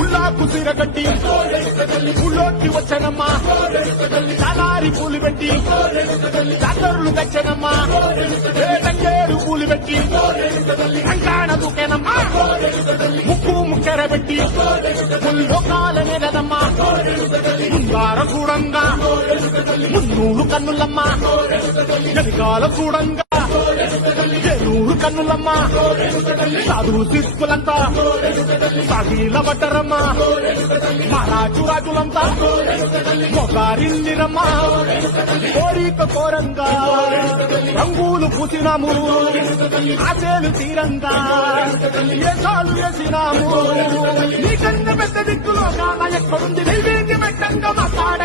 ఉల్లాకు సిరగట్టి ఊళ్ళోకి వచ్చనమ్మా చాలారి పూలు పెట్టి జాతరులు తెచ్చనమ్మా తంగేరు పూలు పెట్టి కంకాణ దూకేనమ్మా ముక్కు ముక్కెర పెట్టి ముల్లోకాలనే కదమ్మా ముందార చూడంగా మున్నూరు కన్నులమ్మా వెనకాల చూడంగా ఏనూరు కన్నులమ్మా సాధువు సిక్కులంతా సాగిల పట్టరమ్మా మహారాజు రాజులంతా మొగారిల్లిరమ్మా కోరిక కోరంగా రంగులు పూసినాము ఆశలు తీరంగా ఏసాలు వేసినాము నీకన్నా పెద్ద దిక్కులో కాన ఎక్కడుంది నైవేద్యం పెట్టంగా మాట్లాడ